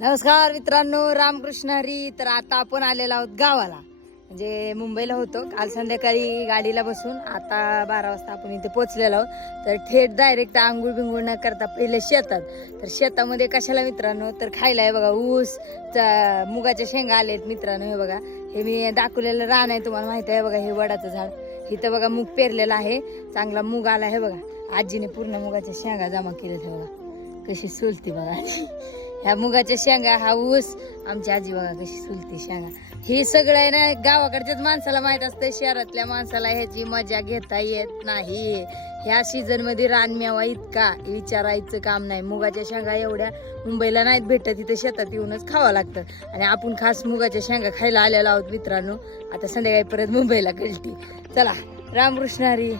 नमस्कार मित्रांनो, रामकृष्ण हरी. तर आता आपण आलेलो आहोत गावाला, म्हणजे मुंबईला होतो. काल संध्याकाळी गाडीला बसून आता 12 वाजता आपण इथे पोहोचलेलो आहोत. तर थेट डायरेक्ट आंघोळ बिंघोळ न करता पहिले शेतात. तर शेतामध्ये कशाला मित्रांनो, तर खायला आहे बघा ऊस, मुगाच्या शेंगा आलेत मित्रांनो. हे बघा, हे मी दाखवलेलं रान आहे, तुम्हाला माहिती आहे बघा. हे वडाचं झाड, इथं बघा मूग पेरलेला आहे, चांगला मूग आला आहे बघा. आजीने पूर्ण मुगाच्या शेंगा जमा केल्या, हे बघा कशी सुलती बघा. ह्या मुगाच्या शेंगा, हा ऊस, आमची आजी बघा कशी सुलती शेंगा. हे सगळं आहे ना गावाकडच्याच माणसाला माहित असतं, शहरातल्या माणसाला ह्याची मजा घेता येत नाही. ह्या सीझन मध्ये रानमेवा इतका विचारायचं काम नाही. मुगाच्या शेंगा एवढ्या मुंबईला नाहीत भेटत, इथं शेतात येऊनच खावं लागतं. आणि आपण खास मुगाच्या शेंगा खायला आलेलो आहोत मित्रांनो. आता संध्याकाळी परत मुंबईला कळती. चला, रामकृष्ण हरी.